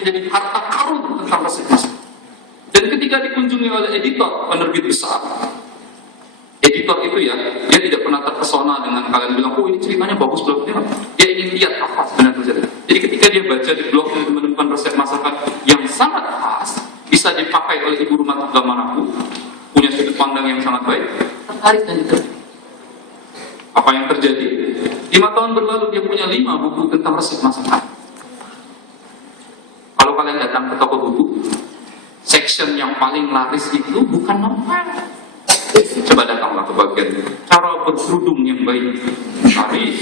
menjadi harta karun tentang resep masakan. Dan ketika dikunjungi oleh editor penerbit besar, editor itu ya, dia tidak pernah terpesona dengan kalian bilang, oh ini ceritanya bagus banget. Dia ingin lihat apa sebenarnya terjadi. Jadi ketika dia baca di blog dan menemukan resep masakan yang sangat khas, bisa dipakai oleh ibu rumah tangga manapun, punya sudut pandang yang sangat baik, tertarik dan diterima. Apa yang terjadi? 5 tahun berlalu dia punya 5 buku tentang resep masakan. Kalau kalian datang ke toko buku, section yang paling laris itu bukan novel. Coba datanglah ke bagian cara berkerudung yang baik, laris.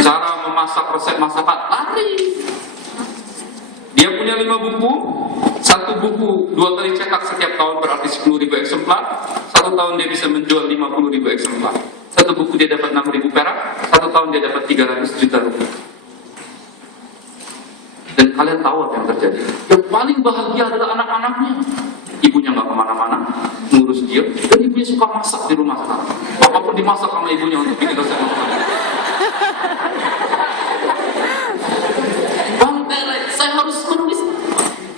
Cara memasak resep masakan, laris. Dia punya 5 buku. 1 buku 2 kali cetak setiap tahun berarti 10.000 eksemplar. 1 tahun dia bisa menjual 50.000 eksemplar. 1 buku dia dapat 6.000 perak. 1 tahun dia dapat 300 juta rupiah. Dan kalian tahu apa yang terjadi? Yang paling bahagia adalah anak-anaknya. Ibunya nggak kemana-mana, ngurus dia, dan ibunya suka masak di rumah sekarang. Apapun dimasak sama ibunya untuk bikin resep masakan. Bang Tere, saya harus menulis.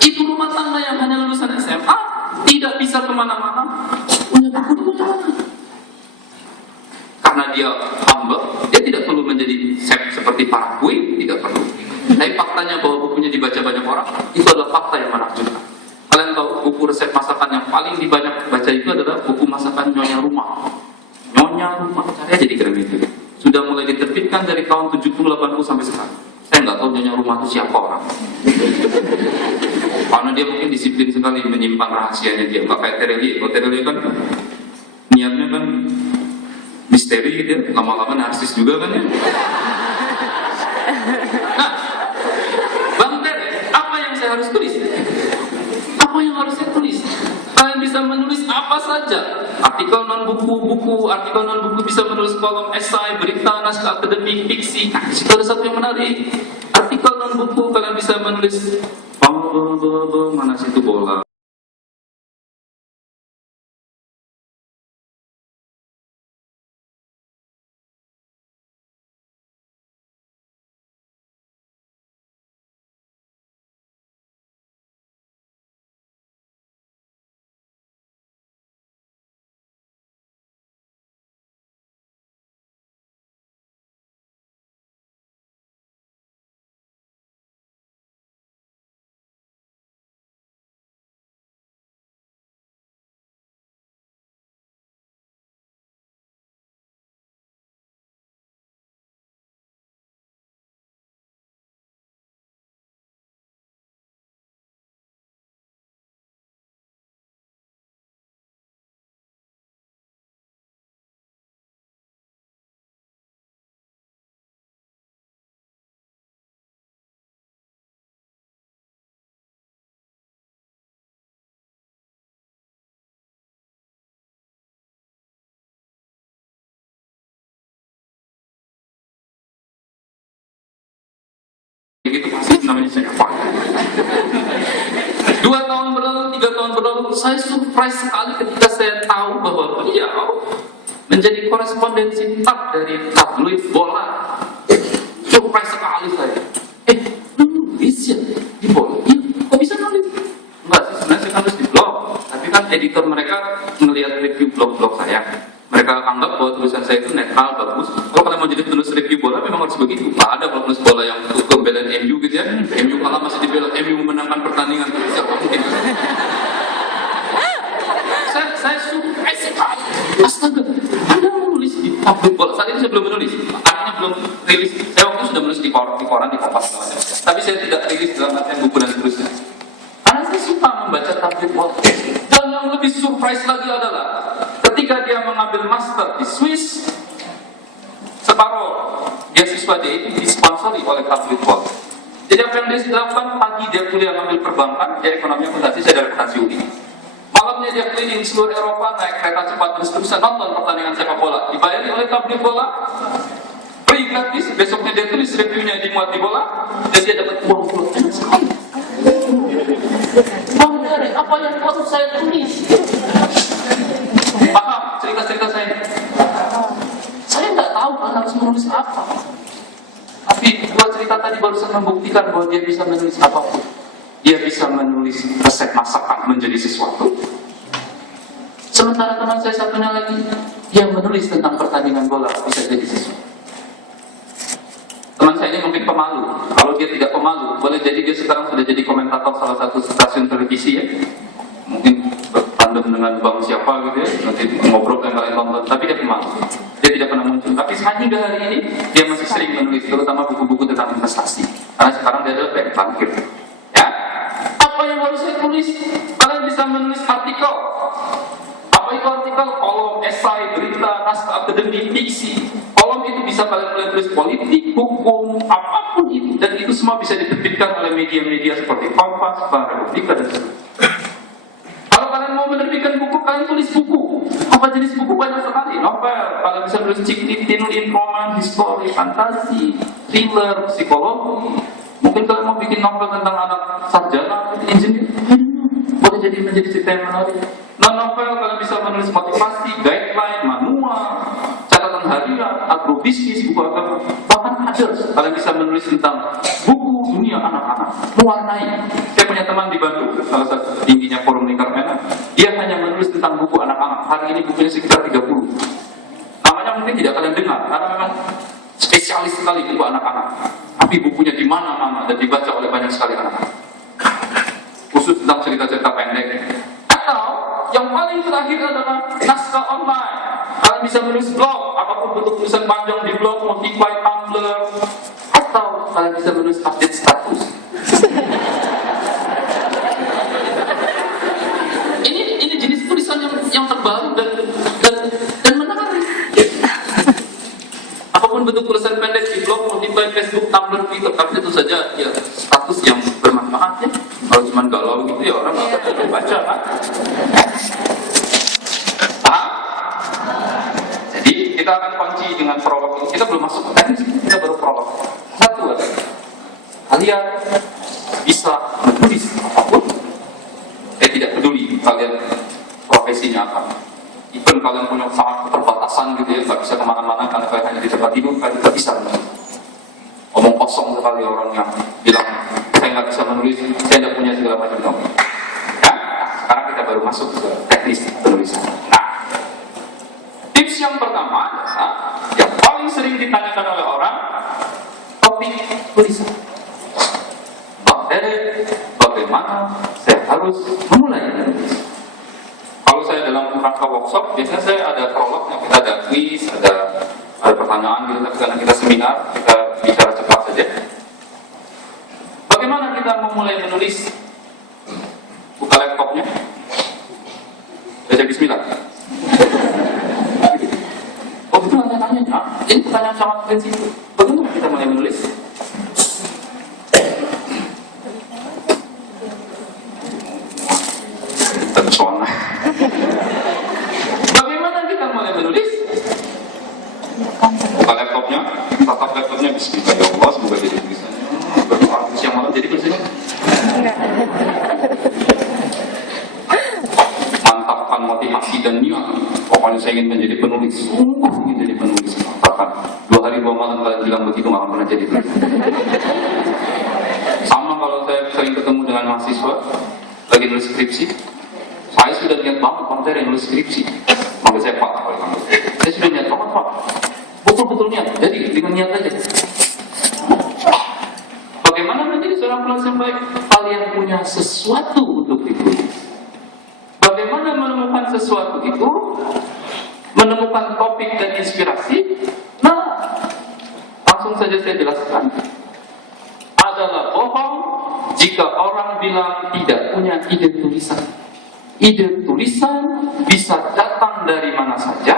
Ibu rumah tangga yang hanya lulusan SMA tidak bisa kemana-mana, punya buku di mana? Karena dia humble, dia tidak perlu menjadi chef seperti para queen, tidak perlu. Tapi faktanya bahwa bukunya dibaca banyak orang, itu adalah fakta yang menakjubkan. Kalian tahu buku resep masakan yang paling dibanyak baca itu adalah buku masakan Nyonya Rumah. Nyonya Rumah, cari aja di Gramedia. Sudah mulai diterbitkan dari tahun 70-80 sampai sekarang. Saya nggak tahu Nyonya Rumah itu siapa orang. Karena dia mungkin disiplin sekali menyimpan rahasianya dia. Nggak kayak Terelie. Kalau Terelie kan niatnya kan misteri gitu ya. Lama-lama narsis juga kan ya. Nah, Bang Tere, apa yang saya harus tulis? Apa yang harus saya tulis? Kalian bisa menulis apa saja. Artikel non-buku, artikel non-buku, bisa menulis kolom esai, berita, naskah akademik, fiksi. Nah, itu ada satu yang menarik. Artikel non-buku, kalian bisa menulis mana situ bola. Itu pasti namanya saya apa? 2 tahun berlalu, 3 tahun berlalu, saya surprise sekali ketika saya tahu bahwa beliau menjadi korespondensi tak dari tabloid bola. Surprise sekali saya. Nulis ya di bola? Iya, kok bisa nulis? Enggak sih, sebenarnya saya nulis di blog. Tapi kan editor mereka melihat review blog-blog saya. Mereka anggap bahwa tulisan saya itu netral, bagus. Kalau kalian mau jadi penulis review bola, memang harus begitu. Nggak ada kalau penulis bola yang untuk belain MU gitu ya. MU kalah masih dibela, MU memenangkan pertandingan. Siapa mungkin? Saya suka sekali. Astaga, Anda menulis di tabloid bola. Saat itu saya belum menulis. Artinya belum rilis. Saya waktu itu sudah menulis di koran, di Kompas. Tapi saya tidak rilis dalam artian buku dan seterusnya. Karena saya suka membaca tabloid bola. Dan yang lebih surprise lagi adalah ketika dia mengambil master di Swiss, separuh beasiswa dia itu disponsori oleh tabloid bola. Jadi apa yang dia lakukan? Pagi dia kuliah ngambil perbankan, dia ekonomi akuntansi, saya dari akuntansi UI. Malamnya dia keliling seluruh Eropa, naik kereta cepat dan seterusnya, nonton pertandingan sepak bola. Dibayari oleh tabloid bola, free gratis. Besoknya dia tulis reviewnya dimuat di bola, dan dia dapat uang puluh. Enak sekali. Bang Tere, apa yang harus saya tulis? Paham cerita-cerita saya? Saya nggak tahu kan harus menulis apa. Tapi 2 cerita tadi barusan membuktikan bahwa dia bisa menulis apapun. bisa menulis resep masakan menjadi sesuatu. Sementara teman saya satunya lagi yang menulis tentang pertandingan bola bisa jadi sesuatu. Teman saya ini mungkin pemalu. Kalau dia tidak pemalu, boleh jadi dia sekarang sudah jadi komentator salah satu stasiun televisi ya. Mungkin bertandem dengan bang siapa gitu ya, nanti ngobrol yang kalian tonton. Tapi dia pemalu. Dia tidak pernah muncul. Tapi hingga hari ini dia masih sering menulis, terutama buku-buku tentang investasi. Karena sekarang dia adalah bank bankir. Ya, apa yang harus saya tulis? Kalian bisa menulis artikel. Apa itu artikel? Kolom, esai, berita, naskah akademik, fiksi. Kolom itu bisa kalian mulai tulis politik, hukum, apapun itu. Dan itu semua bisa diterbitkan oleh media-media seperti Kompas, Bank Republika, dan sebagainya. Kalau kalian mau menerbitkan buku, kalian tulis buku. Apa jenis buku? Banyak sekali. Novel, kalian bisa tulis cik-titin, roman, histori, fantasi, thriller, psikologi. Mungkin kalian mau bikin novel tentang anak sarjana, engineer. Boleh jadi menjadi cerita yang menarik. Non-novel kalian bisa menulis motivasi, guideline, manual, catatan harian, agrobisnis, buku agama. Bahkan ada kalian bisa menulis tentang buku dunia anak-anak, mewarnai. Saya punya teman di Bandung, salah satu tingginya Forum Lingkar Merah. Dia hanya menulis tentang buku anak-anak. Hari ini bukunya sekitar 30. Namanya mungkin tidak kalian dengar, karena memang spesialis sekali buku anak-anak. Tapi bukunya di mana-mana dan dibaca oleh banyak sekali anak-anak. Khusus tentang cerita-cerita pendek. Atau yang paling terakhir adalah naskah online. Kalian bisa menulis blog, apapun bentuk tulisan panjang di blog, Motify, Tumblr, atau kalian bisa menulis update status. Ini jenis tulisan yang terbaru dan menarik. Apapun bentuk tulisan pendek di blog, Motify, Facebook, Tumblr, Twitter, tapi itu saja ya status yang bermanfaat ya. Kalau cuma galau gitu ya orang nggak akan baca kan. Jadi kita akan kunci dengan prolog ini. Kita belum masuk ke teknis, kita baru prolog. Satu lagi, kalian bisa menulis apapun. Saya tidak peduli kalian profesinya apa. Even kalian punya sangat keterbatasan gitu ya, nggak bisa kemana-mana karena kalian hanya di tempat tidur, kalian tidak bisa menulis. Omong kosong sekali orang yang bilang saya nggak bisa menulis, saya tidak punya segala macam topik. Ya, sekarang kita baru masuk ke teknis penulisan. Nah, tips yang pertama adalah yang paling sering ditanyakan oleh orang, topik tulisan. Bagaimana saya harus memulai menulis? Kalau saya dalam rangka workshop, biasanya saya ada prolognya, kita ada quiz, ada pertanyaan gitu, tapi karena kita seminar, kita bicara cepat saja. Bagaimana kita memulai menulis? Buka laptopnya, baca bismillah. Oh betul nanya-nanya, ini pertanyaan sangat prinsip. Bagaimana kita mulai menulis? Terpesona. Bagaimana kita mulai menulis? Buka laptopnya, tatap laptopnya, bismillah ya Allah, semoga jadi tulisannya. Berdoa siang malam jadi tulisannya. Mantapkan motivasi dan niat. Pokoknya saya ingin menjadi penulis. Sungguh ingin jadi penulis. Mantapkan. 2 hari 2 malam kalian bilang begitu nggak akan pernah jadi penulis. Sama kalau saya sering ketemu dengan mahasiswa lagi nulis skripsi. Saya sudah niat banget konten yang nulis skripsi. Maka saya Pak, saya sudah niat banget Pak. Betul-betul niat. Jadi dengan niat aja. Bagaimana menjadi seorang penulis yang baik? Kalian punya sesuatu untuk ditulis. Bagaimana menemukan sesuatu itu? Menemukan topik dan inspirasi? Nah, langsung saja saya jelaskan. Adalah bohong jika orang bilang tidak punya ide tulisan. Ide tulisan bisa datang dari mana saja.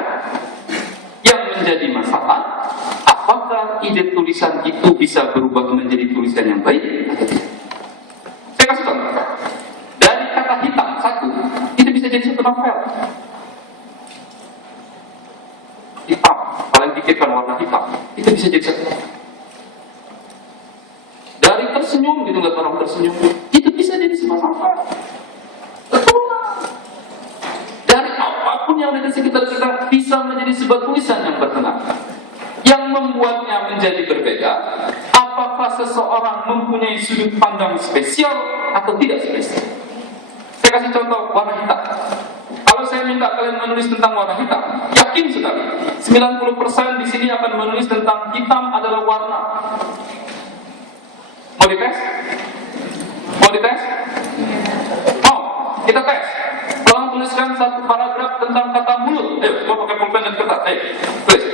Yang menjadi masalah, apakah ide tulisan itu bisa berubah menjadi tulisan yang baik atau tidak? Saya kasih contoh. Dari kata hitam satu, itu bisa jadi satu novel. Hitam, kalian pikirkan warna hitam, itu bisa jadi satu novel. Dari tersenyum, gitu nggak orang tersenyum, itu bisa jadi sebuah novel. Dari apapun yang ada di sekitar kita bisa menjadi sebuah tulisan yang berkenan. Yang membuatnya menjadi berbeda, apakah seseorang mempunyai sudut pandang spesial atau tidak semester? Saya kasih contoh warna hitam. Kalau saya minta kalian menulis tentang warna hitam, yakin sekali 90% di sini akan menulis tentang hitam adalah warna. Mau dites? Mau dites? Mau? Kita tes. Tolong tuliskan satu paragraf tentang kata mulut. Ayo, coba pakai pulpen dan kertas. Ayo, tulis.